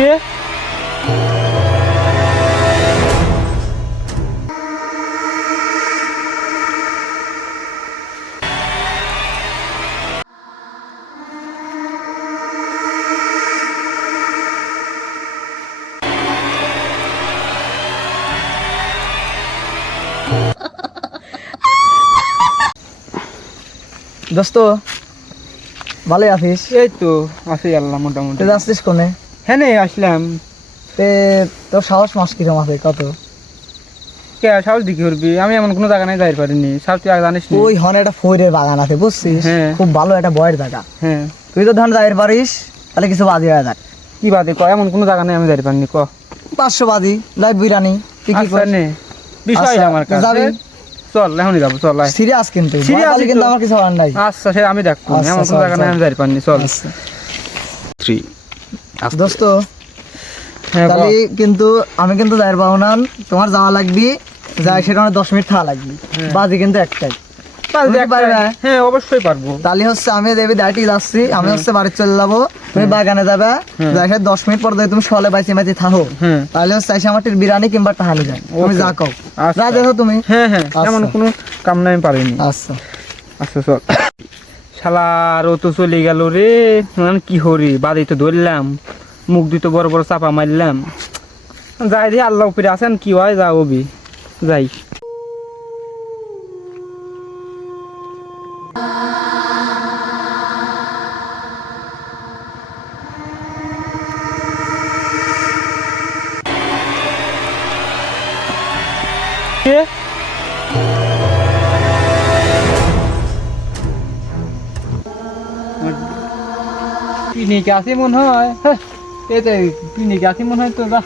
কে? দোস্ত ভালোই আছিস? এই তো আছি আল্লাহ মোটামুটি। তুই যাচ্ছিস কোনে? হ্যাঁ আসলাম। তে তোর সাহস মাস কিরম আছে কত? কে সাহস দিকে করবি? আমি এমন কোনো জায়গা নাই যাই পারিনি। সাহস তুই আগে জানিস নি? ওই হনে একটা ফইরের বাগান আছে বুঝছিস, হ্যাঁ। খুব ভালো একটা বয়ের জায়গা। হ্যাঁ তুই তো ধন যাইতে পারিস, তাহলে কিছু বাজি হয়ে যাক। কি বাদে ক, এমন কোনো জায়গা নেই আমি যাই পারিনি ক। 500 বাজি লাইভ বিরানি, তুই কি আচ্ছা করিস? নে, বিষয় আচ্ছা, আমার তুই কাছে। যাবি? চল এখনই যাবো, চল আয়। সিরিয়াস কিন্তু Serious বাজি আছি কিন্তু তো। আমার কিছু হওয়ার নাই। আচ্ছা সে আমি দেখবো, আচ্ছা, এমন কোনো চল, জায়গা নেই চল। আমি যাই পারিনি, চল। আচ্ছা। 3 দোস্ত হ্যাঁ তাহলে কিন্তু আমি কিন্তু যাইতে পারবো না, তোমার যাওয়া লাগবে, যাই সেটা 10 মিনিট থাকা লাগবে। হ্যাঁ। বাজি কিন্তু একটাই। তুমি কি পারবে? হ্যাঁ অবশ্যই পারবো। তাহলে হচ্ছে আমি দেবী দাঁড়িয়ে যাচ্ছি, আমি হচ্ছে বাড়ি চলে যাবো, তুমি বাগানে যাবে, যাই 10 মিনিট পর যদি তুমি সকালে বাইচে মাঝে থাকো, হ্যাঁ তাহলে হচ্ছে এসে আমার বিরিয়ানি কিংবা টাহানি যায়, তুমি Okay. যা কও। আচ্ছা। যা দেখো তুমি। হ্যাঁ হ্যাঁ এমন আচ্ছা। কোনো কাম নাই আমি পারিনি। আচ্ছা আচ্ছা চল। শালার ও তো চলে গেল রে, আমি কি হরি, বাড়ি তো ধরলাম, মুখ দিতে বড় বড় চাপা মারলাম। যাই দিয়ে আল্লাহ উপরে আছেন, কি হয় যা অবি যাই। কে? ক্লিনিকে আসি মনে হয়, হ্যাঁ এতে ক্লিনিকে আসি মনে হয় তো যা।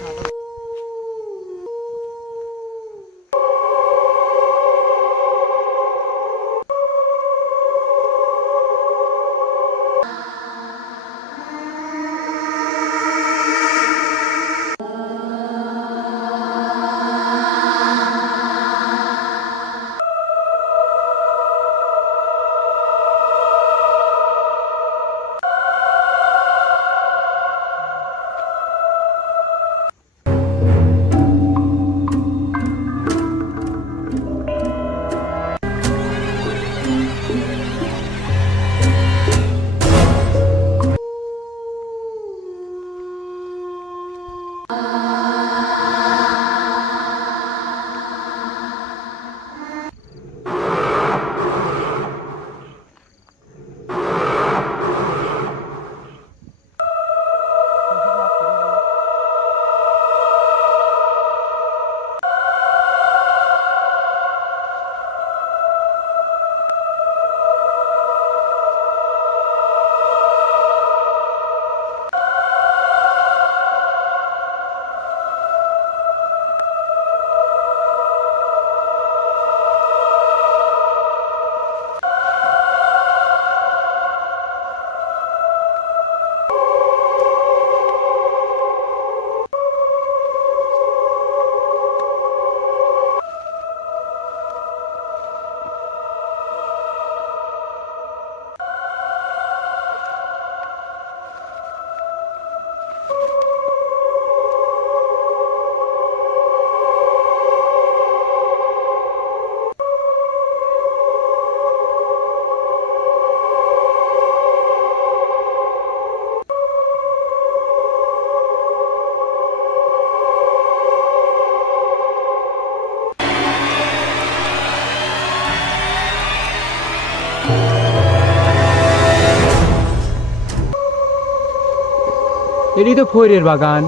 এটি তো ফৈরের বাগান,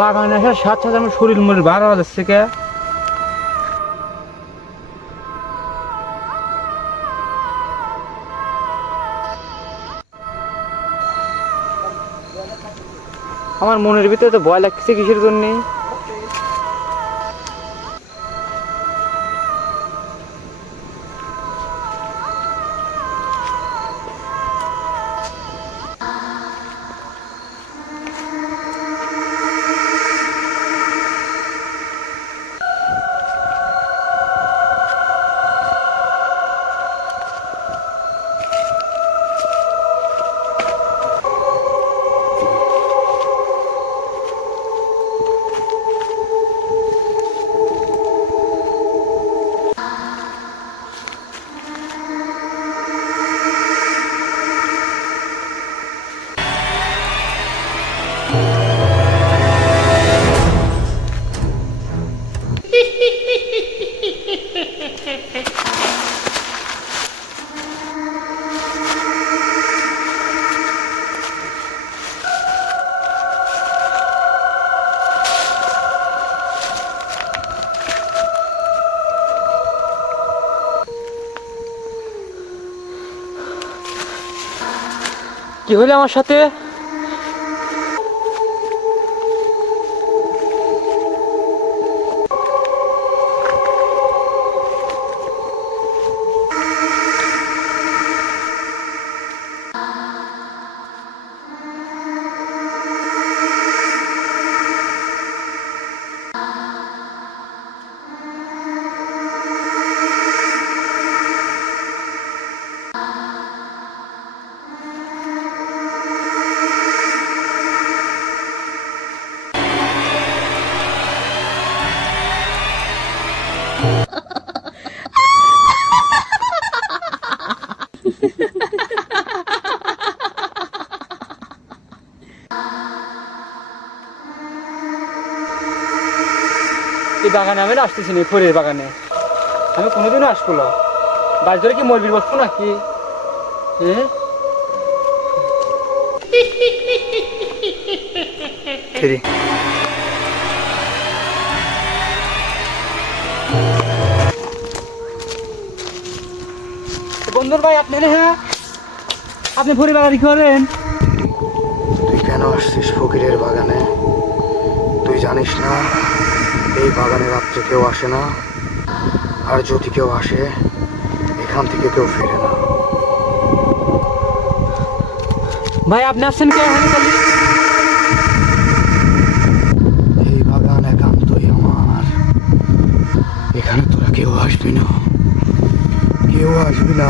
বাগান আসার সাথে সাথে আমার শরীর মরির বার হওয়া যাচ্ছে কে। আমার মনের ভিতরে তো ভয় লাগছে কিসের জন্যে। কি হলো আমার সাথে? এই বাগানে আমি না আসতেছি না, ফুলের বাগানে আমি কোনোদিনও আসবো না। বাড়ি ধরে কি মরবির বসবো নাকি? হ্যাঁ বন্ধুর ভাই আপনি না, হ্যাঁ আপনি ফুলের বাগানে কি করেন? তুই কেন আসছিস ফকিরের বাগানে? তুই জানিস না এই বাগানে রাত্রে কেউ আসে না, আর যদি কেউ আসে এখান থেকে কেউ ফিরে না। ভাই আপনি আসছেন কে এখানে খালি? এই বাগান একান্তই আমার, এখানে তোরা কেউ আসবি না, কেউ আসবি না।